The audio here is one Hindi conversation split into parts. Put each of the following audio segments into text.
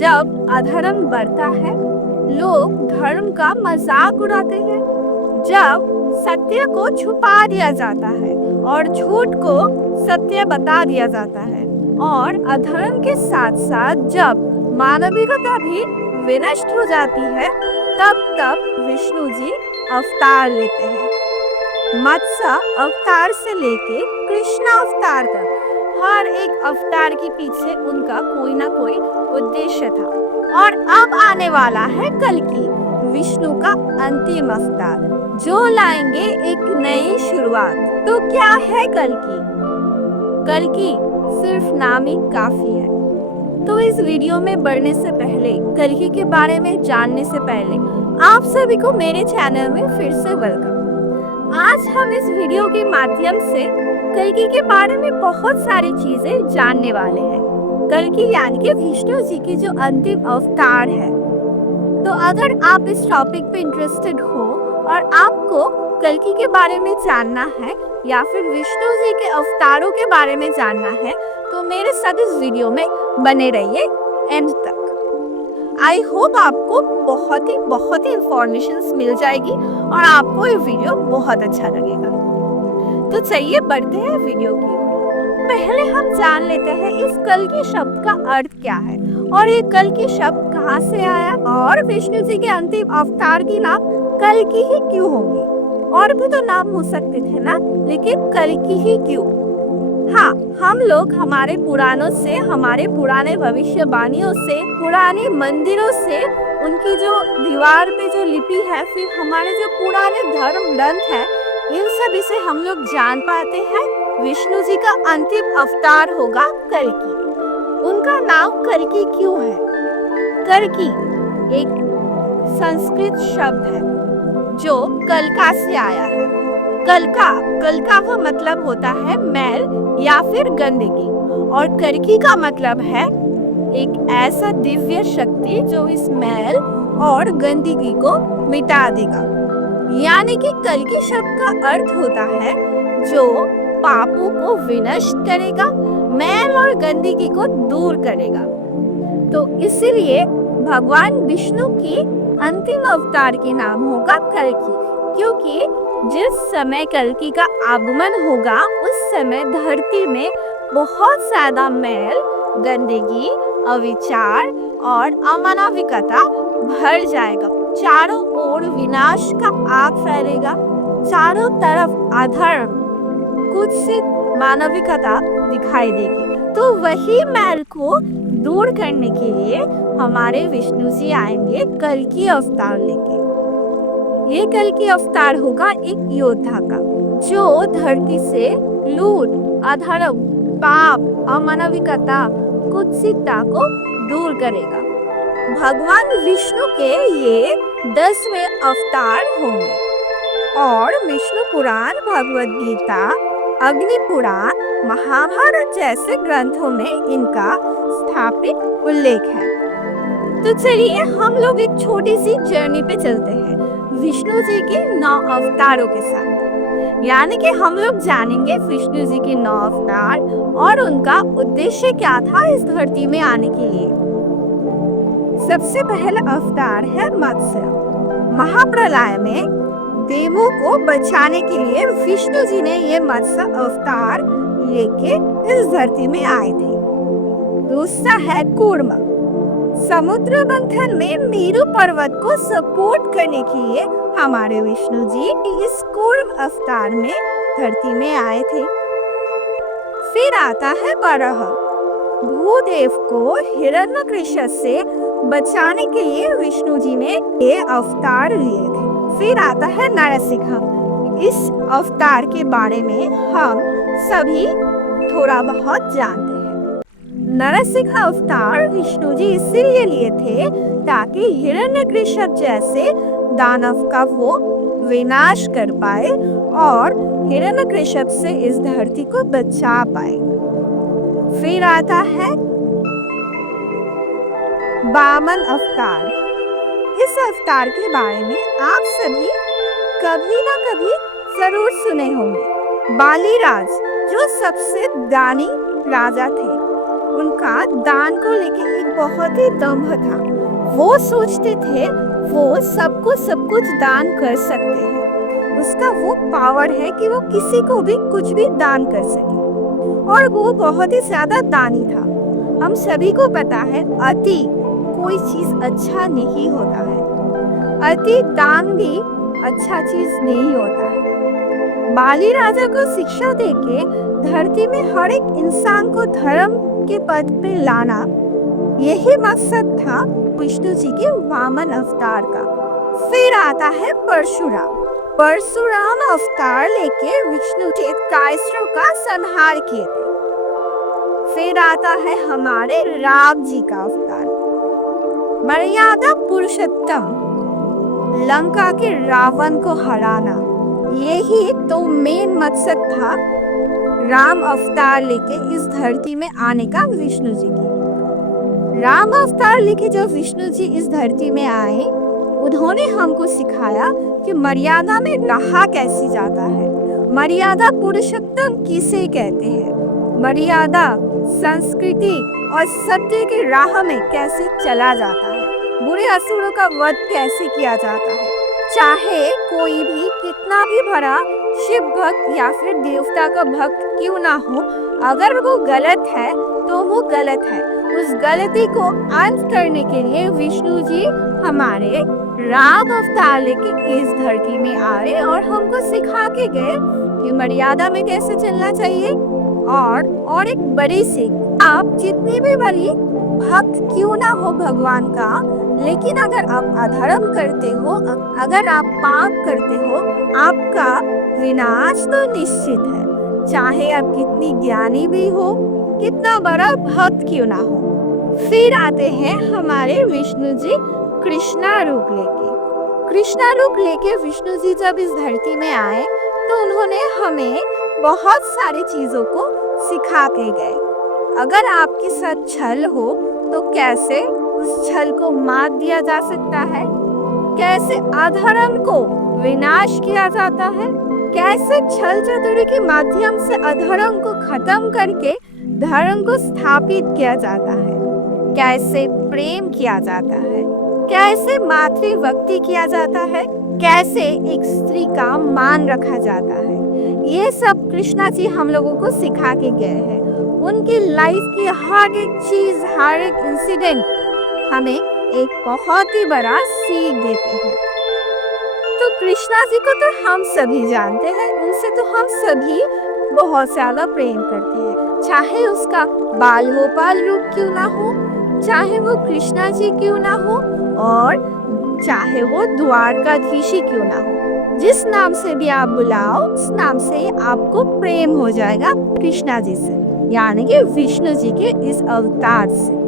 जब अधर्म बढ़ता है, लोग धर्म का मजाक उड़ाते हैं। जब सत्य को छुपा दिया जाता है और झूठ को सत्य बता दिया जाता है, और अधर्म के साथ साथ जब मानविकता भी विनष्ट हो जाती है, तब विष्णु जी अवतार लेते हैं। मत्स्य अवतार से लेके कृष्ण अवतार तक हर एक अवतार के पीछे उनका कोई ना कोई उद्देश्य था। और अब आने वाला है कल्कि, विष्णु का अंतिम अवतार, जो लाएंगे एक नई शुरुआत। तो क्या है कल्कि? कल्कि सिर्फ नाम ही काफी है। तो इस वीडियो में बढ़ने से पहले, कल्कि के बारे में जानने से पहले, आप सभी को मेरे चैनल में फिर से वेलकम। आज हम इस वीडियो के माध्यम से कल्कि के बारे में बहुत सारी चीजें जानने वाले हैं। कल्कि यानी कि विष्णु जी की जो अंतिम अवतार है। तो अगर आप इस टॉपिक पे इंटरेस्टेड हो और आपको कल्कि के बारे में जानना है या फिर विष्णु जी के अवतारों के बारे में जानना है, तो मेरे साथ इस वीडियो में बने रहिए एंड तक। आई होप आपको बहुत ही इंफॉर्मेशन मिल जाएगी और आपको ये वीडियो बहुत अच्छा लगेगा। तो चलिए बढ़ते हैं वीडियो की ओर। पहले हम जान लेते हैं इस कल्कि शब्द का अर्थ क्या है और ये कल्कि शब्द कहाँ से आया, और विष्णु जी के अंतिम अवतार की नाम कल्कि ही क्यों होंगी। और भी तो नाम हो सकते थे ना, लेकिन कल्कि ही क्यों? हाँ, हम लोग हमारे पुराणों से, हमारे पुराने भविष्यवाणियों से, पुराने मंदिरों से, उनकी जो दीवार पे जो लिपि है, फिर हमारे जो पुराने धर्म ग्रंथ है, इन सभी से हम लोग जान पाते हैं विष्णु जी का अंतिम अवतार होगा कल्कि। उनका नाम कल्कि क्यों है? कल्कि एक संस्कृत शब्द है जो कलका से आया है। कलका का मतलब होता है मैल या फिर गंदगी, और कल्कि का मतलब है एक ऐसा दिव्य शक्ति जो इस मैल और गंदगी को मिटा देगा। यानी कि कल्कि शब्द का अर्थ होता है जो पापों को विनष्ट करेगा, मैल और गंदगी को दूर करेगा। तो इसीलिए भगवान विष्णु की अंतिम अवतार के नाम होगा कल्कि, क्योंकि जिस समय कल्कि का आगमन होगा उस समय धरती में बहुत ज्यादा मैल, गंदगी, अविचार और अमानविकता भर जाएगा। चारों ओर विनाश का आग फैलेगा, चारों तरफ अधर्म, कुत्सित मानविकता दिखाई देगी। तो वही मैल को दूर करने के लिए हमारे विष्णु जी आएंगे कल्कि अवतार लेके। ये कल्कि अवतार होगा एक योद्धा का, जो धरती से लूट, अधर्म, पाप, अमानविकता, कुत्सितता को दूर करेगा। भगवान विष्णु के ये 10वें अवतार होंगे और विष्णु पुराण, भगवद गीता, अग्नि पुराण, महाभारत जैसे ग्रंथों में इनका स्थापित उल्लेख है। तो चलिए हम लोग एक छोटी सी जर्नी पे चलते हैं विष्णु जी के 9 अवतारों के साथ। यानी कि हम लोग जानेंगे विष्णु जी के 9 अवतार और उनका उद्देश्य क्या था इस धरती में आने के लिए। सबसे पहला अवतार है मत्स्य। महाप्रलय में देवों को बचाने के लिए विष्णु जी ने ये मत्स्य अवतार लेके इस धरती में आए थे। दूसरा है कूर्म। समुद्र मंथन में मेरु पर्वत को सपोर्ट करने के लिए हमारे विष्णु जी इस कूर्म अवतार में धरती में आए थे। फिर आता है वराह। भूदेव को हिरण्यकश्यप से बचाने के लिए विष्णु जी ने ये अवतार लिए थे। फिर आता है नरसिंह। इस अवतार के बारे में हम सभी थोड़ा बहुत जानते हैं। नरसिंह अवतार विष्णु जी इसीलिए लिए थे ताकि हिरण्यकश्यप जैसे दानव का वो विनाश कर पाए और हिरण्यकश्यप से इस धरती को बचा पाए। फिर आता है वामन अवतार। इस अवतार के बारे में आप सभी कभी ना कभी जरूर सुने होंगे। बालीराज जो सबसे दानी राजा थे, का दान को लेके एक बहुत ही दम्भ था। वो सोचते थे वो सबको सब कुछ दान कर सकते हैं। उसका वो पावर है कि वो किसी को भी कुछ भी दान कर सके और वो बहुत ही ज्यादा दानी था। हम सभी को पता है अति कोई चीज अच्छा नहीं होता है, अति दान भी अच्छा चीज नहीं होता है। बाली राजा को शिक्षा देके धरती में हर एक इंसान को धर्म के पद पे लाना, यही मकसद था विष्णु जी के वामन अवतार का। फिर आता है परशुराम। परशुराम अवतार लेके विष्णु जी कायसरों का संहार किए थे। फिर आता है हमारे राम जी का अवतार, मर्यादा पुरुषोत्तम, लंका के रावण को हराना। यही तो मेन मकसद था राम अवतार लेके इस धरती में आने का विष्णु जी की। राम अवतार लेके जब विष्णु जी इस धरती में आए, उन्होंने हमको सिखाया कि मर्यादा में रहा कैसे जाता है, मर्यादा पुरुषोत्तम किसे कहते हैं, मर्यादा संस्कृति और सत्य की राह में कैसे चला जाता है, बुरे असुरों का वध कैसे किया जाता है। चाहे कोई भी कितना भी बड़ा शिव भक्त या फिर देवता का भक्त क्यों ना हो, अगर वो गलत है तो वो गलत है। उस गलती को अंत करने के लिए विष्णु जी हमारे राम अवतार लेके इस धरती में आए और हमको सिखा के गए कि मर्यादा में कैसे चलना चाहिए। और एक बड़ी सीख, आप जितनी भी बड़ी भक्त क्यों ना हो भगवान का, लेकिन अगर आप अधर्म करते हो, अगर आप पाप करते हो, आपका विनाश तो निश्चित है। चाहे आप कितनी ज्ञानी भी हो, कितना बड़ा भक्त क्यों ना हो। फिर आते हैं हमारे विष्णु जी कृष्णा रूप लेके। कृष्णा रूप लेके विष्णु जी जब इस धरती में आए तो उन्होंने हमें बहुत सारी चीजों को सिखा के गए। अगर आपके साथ छल हो तो कैसे उस छल को मात दिया जा सकता है, कैसे अधर्म को विनाश किया जाता है, कैसे छल चतुरी के माध्यम से अधर्म को खत्म करके धर्म को स्थापित किया जाता है, कैसे प्रेम किया जाता है, कैसे मातृभक्ति किया जाता है, कैसे एक स्त्री का मान रखा जाता है। ये सब कृष्णा जी हम लोगों को सिखा के गए हैं। उनकी लाइफ की हर एक चीज, हर एक इंसिडेंट हमें एक बहुत ही बड़ा सीख देते हैं। तो कृष्णा जी को तो हम सभी जानते हैं, उनसे तो हम सभी बहुत ज्यादा प्रेम करते हैं। चाहे उसका बाल गोपाल रूप क्यों ना हो, चाहे वो कृष्णा जी क्यों ना हो, और चाहे वो द्वारकाधीश ही क्यों ना हो, जिस नाम से भी आप बुलाओ उस नाम से आपको प्रेम हो जाएगा कृष्णा जी से, यानी कि विष्णु जी के इस अवतार से।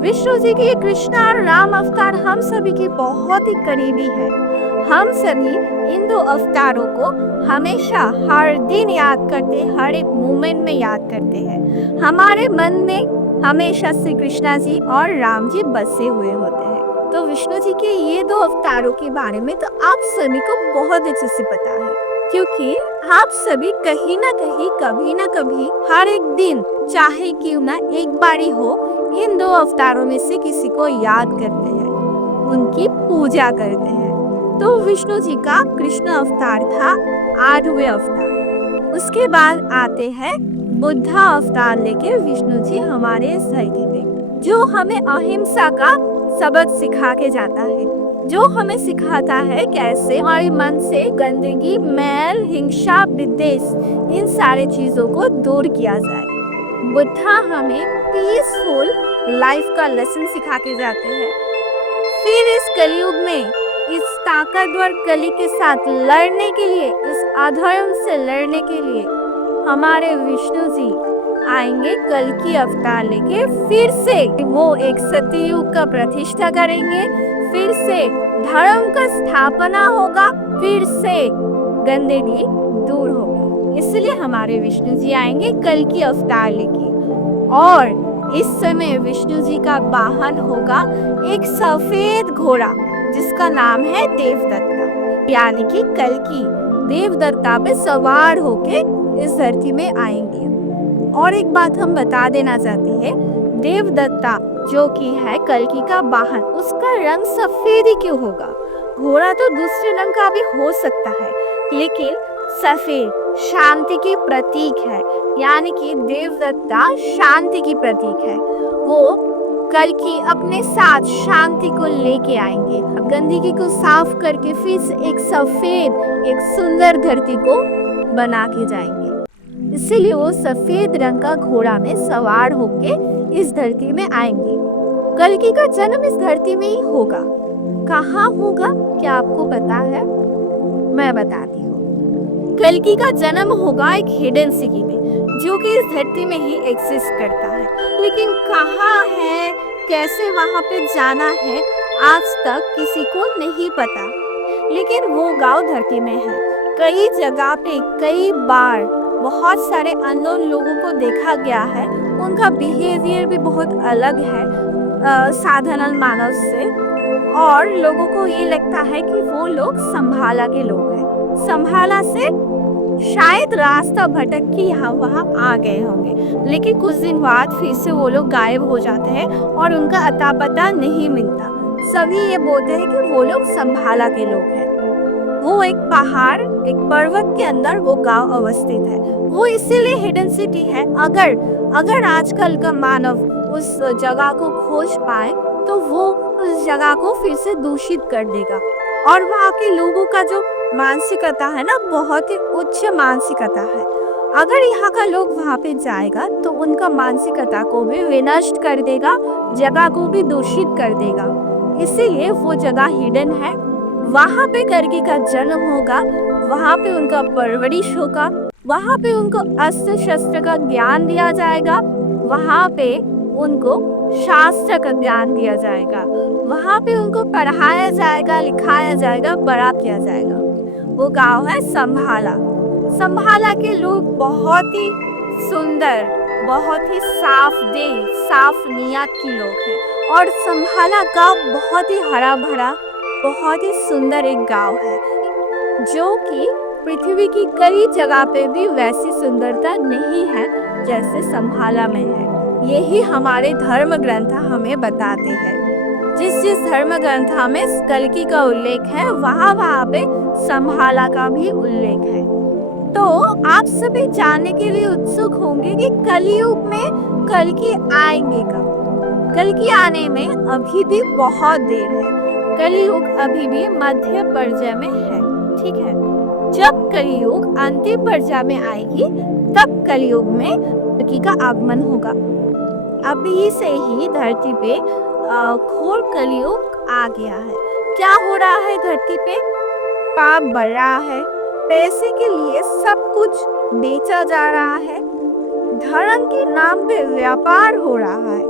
विष्णु जी के कृष्णा और राम अवतार हम सभी के बहुत ही करीबी है। हम सभी इन दो अवतारों को हमेशा हर दिन याद करते, हर एक मोमेंट में याद करते हैं। हमारे मन में हमेशा श्री कृष्णा जी और राम जी बसे हुए होते हैं। तो विष्णु जी के ये दो अवतारों के बारे में तो आप सभी को बहुत अच्छे से पता है, क्योंकि आप सभी कहीं ना कहीं, कभी ना कभी, हर एक दिन चाहे क्यों ना एक बारी हो, इन दो अवतारों में से किसी को याद करते हैं, उनकी पूजा करते हैं। तो विष्णु जी का कृष्ण अवतार था 8वें अवतार। उसके बाद आते हैं बुद्धा अवतार लेके विष्णु जी हमारे इस धरती पे, जो हमें अहिंसा का सबक सिखा के जाता है, जो हमें सिखाता है कैसे हमारे मन से गंदगी, मैल, हिंसा, विद्वेष, इन सारे चीजों को दूर किया जाए। बुद्धा हमें पीसफुल लाइफ का लेसन सिखा के जाते हैं। फिर इस कलयुग में इस ताकतवर कली के साथ लड़ने के लिए, इस अधर्म से लड़ने के लिए हमारे विष्णु जी आएंगे कल्कि अवतार लेके। फिर से वो एक सत्ययुग का प्रतिष्ठा करेंगे, फिर से धर्म का स्थापना होगा, फिर से गंदगी दूर होगी। इसलिए हमारे विष्णु जी आएंगे कल्कि अवतार लेके। और इस समय विष्णु जी का वाहन होगा एक सफेद घोड़ा, जिसका नाम है देवदत्ता, यानी कि कल्कि देवदत्ता पे सवार होके इस धरती में आएंगे। और एक बात हम बता देना चाहते हैं, देवदत्ता जो कि है कल्कि का वाहन, उसका रंग सफेद ही क्यों होगा? घोड़ा तो दूसरे रंग का भी हो सकता है, लेकिन सफेद शांति की प्रतीक है, यानी कि देवदत्ता शांति की प्रतीक है। वो कल्कि अपने साथ शांति को लेके आएंगे, गंदगी को साफ करके फिर से एक सफेद एक सुंदर धरती को बना के जाएंगे। इसीलिए वो सफेद रंग का घोड़ा में सवार होके इस धरती में आएंगे। कल्कि का जन्म इस धरती में ही होगा। कहाँ होगा, क्या आपको पता है? मैं बताती हूँ। कल्कि का जन्म होगा एक हिडन सिटी में, जो कि इस धरती में ही एग्जिस्ट करता है, लेकिन कहाँ है, कैसे वहाँ पे जाना है, आज तक किसी को नहीं पता। लेकिन वो गांव धरती में है। कई जगह पे कई बार बहुत सारे अननोन लोगों को देखा गया है, उनका बिहेवियर भी बहुत अलग है साधारण मानव से, और लोगों को ये लगता है कि वो लोग संभाला के लोग हैं। संभाला से शायद रास्ता भटक के यहाँ वहाँ आ गए होंगे, लेकिन कुछ दिन बाद फिर से वो लोग गायब हो जाते हैं और उनका अता पता नहीं मिलता। सभी ये बोलते हैं कि वो लोग संभाला के लोग हैं। वो एक पहाड़, एक पर्वत के अंदर वो गांव अवस्थित है। वो इसीलिए हिडन सिटी है। अगर आजकल का मानव उस जगह को खोज पाए तो वो उस जगह को फिर से दूषित कर देगा, और वहाँ के लोगों का जो मानसिकता है ना, बहुत ही उच्च मानसिकता है। अगर यहाँ का लोग वहाँ पे जाएगा तो उनका मानसिकता को भी विनष्ट कर देगा, जगह को भी दूषित कर देगा। इसीलिए वो जगह हिडन है। वहाँ पे कल्कि का जन्म होगा, वहाँ पे उनका परवरिश होगा, वहाँ पे उनको अस्त्र शस्त्र का ज्ञान दिया जाएगा, वहाँ पे उनको शास्त्र का ज्ञान दिया जाएगा, वहाँ पे उनको पढ़ाया जाएगा, लिखाया जाएगा, बड़ा किया जाएगा। वो गांव है संभाला। संभाला के लोग बहुत ही सुंदर, बहुत ही साफ दिल, साफ नियत के लोग हैं, और संभाला गांव बहुत ही हरा भरा, बहुत ही सुंदर एक गांव है, जो कि पृथ्वी की कई जगह पे भी वैसी सुंदरता नहीं है जैसे संभाला में है। यही हमारे धर्म ग्रंथ हमें बताते हैं। जिस धर्म ग्रंथ में कल्कि का उल्लेख है, वहाँ पे संभाला का भी उल्लेख है। तो आप सभी जानने के लिए उत्सुक होंगे कि कलयुग में कल्कि आएंगे कब? कल्कि आने में अभी भी बहुत देर है। कलयुग अभी भी मध्य पर्याय में है, ठीक है। जब कलयुग अंतिम पर्याय में आएगी, तब कलयुग में कल्कि का आगमन होगा। अभी से ही धरती पे घोर कलयुग आ गया है। क्या हो रहा है धरती पे? पाप बढ़ रहा है, पैसे के लिए सब कुछ बेचा जा रहा है, धर्म के नाम पे व्यापार हो रहा है,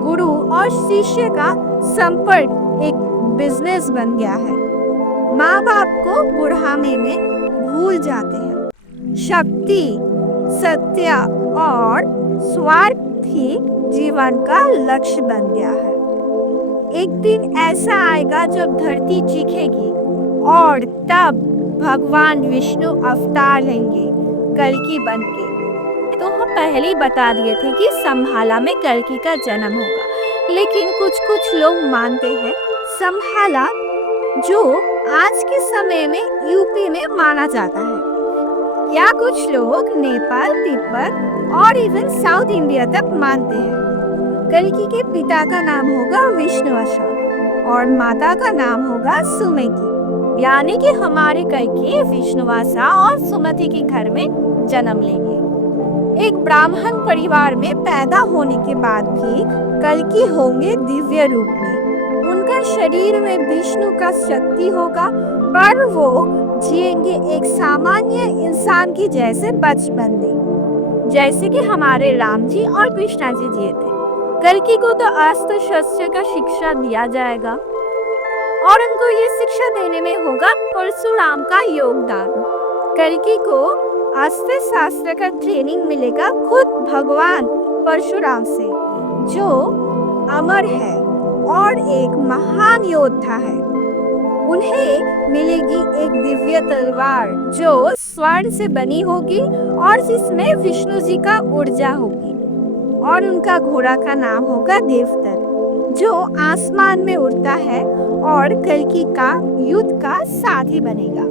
गुरु और शिष्य का संपर्क एक बिजनेस बन गया है। माँ बाप को बुढ़ाने में भूल जाते हैं। शक्ति, सत्य और स्वार्थ ही जीवन का लक्ष्य बन गया है। एक दिन ऐसा आएगा जब धरती चीखेगी, और तब भगवान विष्णु अवतार लेंगे कल्कि बनके। तो हम पहले ही बता दिए थे कि संभाला में कल्कि का जन्म होगा, लेकिन कुछ लोग मानते हैं संभाला जो आज के समय में यूपी में माना जाता है, या कुछ लोग नेपाल, तिब्बत और इवन साउथ इंडिया तक मानते हैं। कल्कि के पिता का नाम होगा विष्णुवंशा और माता का नाम होगा सुमति, यानी कि हमारे कल्कि विष्णुवंशा और सुमति के घर में जन्म लेंगे। एक ब्राह्मण परिवार में पैदा होने के बाद भी कल्कि होंगे दिव्य रूप में। उनका शरीर में विष्णु का शक्ति होगा, पर वो जिएंगे एक सामान्य इंसान की जैसे बचपन में, जैसे कि हमारे राम जी और कृष्णा जी जिए थे। कल्कि को तो अस्त्र शस्त्र का शिक्षा दिया जाएगा, और उनको ये शिक्षा देने में होगा परशुराम का योगदान। कल्कि को अस्त्र शास्त्र का ट्रेनिंग मिलेगा खुद भगवान परशुराम से, जो अमर है और एक महान योद्धा है। उन्हें मिलेगी एक दिव्य तलवार जो स्वर्ण से बनी होगी और जिसमें विष्णु जी का ऊर्जा होगी, और उनका घोड़ा का नाम होगा देवदत्त जो आसमान में उड़ता है और कल्कि का युद्ध का साथी बनेगा।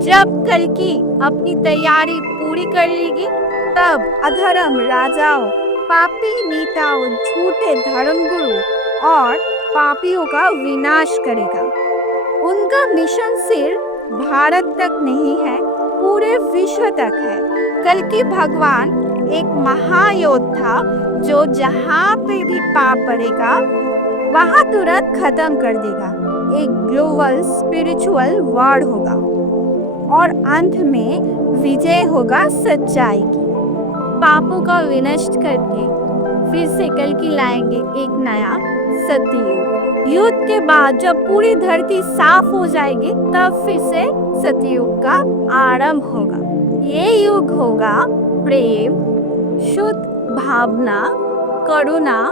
जब कल्कि अपनी तैयारी पूरी कर लेगी तब अधर्म राजाओं, पापी नेताओं, झूठे धर्मगुरु और पापियों का विनाश करेगा। उनका मिशन सिर्फ भारत तक नहीं है, पूरे विश्व तक है। कल्कि भगवान एक महायोद्धा जो जहाँ पे भी पाप पड़ेगा वहाँ तुरंत खत्म कर देगा। एक ग्लोबल स्पिरिचुअल वॉर होगा और अंत में विजय होगा सच्चाई की। पापों का विनष्ट करके फिर से कल्कि लाएंगे एक नया सत्ययुग। युद्ध के बाद जब पूरी धरती साफ हो जाएगी तब फिर से सत्ययुग का आरंभ होगा। ये युग होगा प्रेम, शुद्ध भावना, करुणा,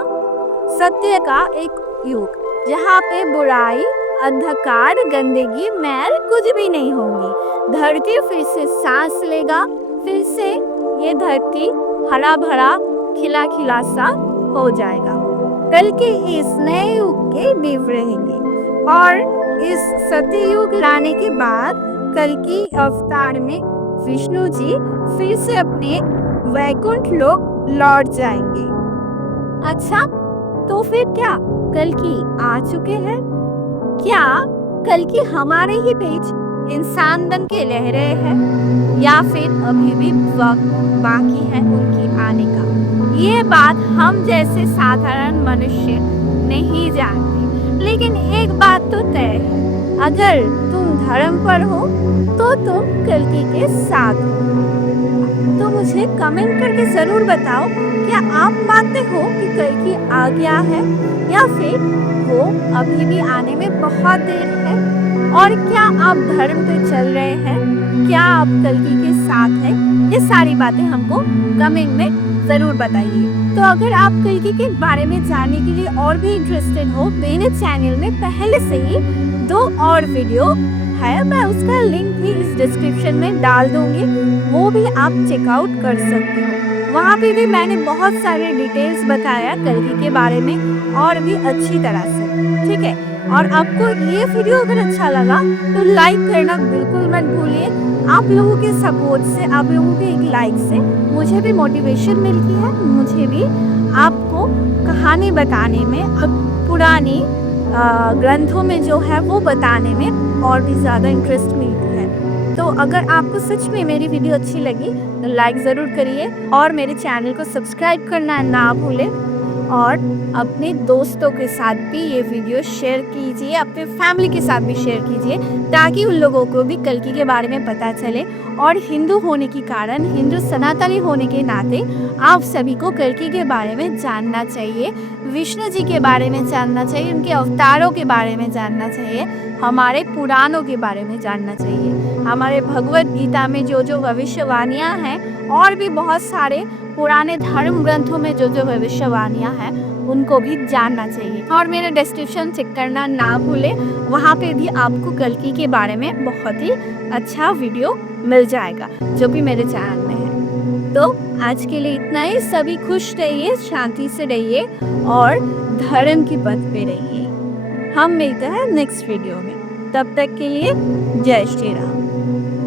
सत्य का एक युग जहाँ पे बुराई, अंधकार, गंदगी, मैल कुछ भी नहीं होंगी। धरती फिर से सांस लेगा, फिर से ये धरती हरा भरा खिला खिला सा हो जाएगा। कल्कि इस नए युग के नींव रहेंगे और इस सत्य युग लाने के बाद कल्कि अवतार में विष्णु जी फिर से अपने वैकुंठ लोक लौट जाएंगे। अच्छा, तो फिर क्या कल्कि आ चुके हैं? क्या कल्कि हमारे ही बीच इंसान बन के रह रहे हैं या फिर अभी भी वक्त बाकी है उनकी आने का? ये बात हम जैसे साधारण मनुष्य नहीं जानते, लेकिन एक बात तो तय है, अगर तुम धर्म पर हो तो तुम कल्कि के साथ हो। तो मुझे कमेंट करके जरूर बताओ, क्या आप मानते हो कि कल्कि आ गया है या फिर वो अभी भी आने में बहुत देर है? और क्या आप धर्म पे चल रहे हैं? क्या आप कल्कि के साथ हैं? ये सारी बातें हमको कमेंट में जरूर बताइए। तो अगर आप कल्कि के बारे में जानने के लिए और भी इंटरेस्टेड हो, मेरे चैनल में पहले से ही 2 और वीडियो है, मैं उसका लिंक भी इस डिस्क्रिप्शन में डाल दूंगी, वो भी आप चेकआउट कर सकते हो। वहाँ पे भी मैंने बहुत सारे डिटेल्स बताया कल्कि के बारे में और भी अच्छी तरह से, ठीक है। और आपको ये वीडियो अगर अच्छा लगा तो लाइक करना बिल्कुल मत भूलिए। आप लोगों के सपोर्ट से, आप लोगों के एक लाइक से मुझे भी मोटिवेशन मिलती है, मुझे भी आपको कहानी बताने में, अब पुरानी ग्रंथों में जो है वो बताने में और भी ज़्यादा इंटरेस्ट मिलती है। तो अगर आपको सच में मेरी वीडियो अच्छी लगी तो लाइक ज़रूर करिए और मेरे चैनल को सब्सक्राइब करना ना भूलें और अपने दोस्तों के साथ भी ये वीडियो शेयर कीजिए, अपने फैमिली के साथ भी शेयर कीजिए ताकि उन लोगों को भी कल्कि के बारे में पता चले। और हिंदू होने के कारण, हिंदू सनातनी होने के नाते आप सभी को कल्कि के बारे में जानना चाहिए, विष्णु जी के बारे में जानना चाहिए, उनके अवतारों के बारे में जानना चाहिए, हमारे पुराणों के बारे में जानना चाहिए, हमारे भगवत गीता में जो जो भविष्यवाणियाँ हैं और भी बहुत सारे पुराने धर्म ग्रंथों में जो जो भविष्यवाणियाँ हैं उनको भी जानना चाहिए। और मेरा डिस्क्रिप्शन चेक करना ना भूलें, वहाँ पे भी आपको कल्कि के बारे में बहुत ही अच्छा वीडियो मिल जाएगा जो भी मेरे चैनल में है। तो आज के लिए इतना ही। सभी खुश रहिए, शांति से रहिए और धर्म की पथ पे रहिए। हम मिलते हैं नेक्स्ट वीडियो में, तब तक के लिए जय श्री राम।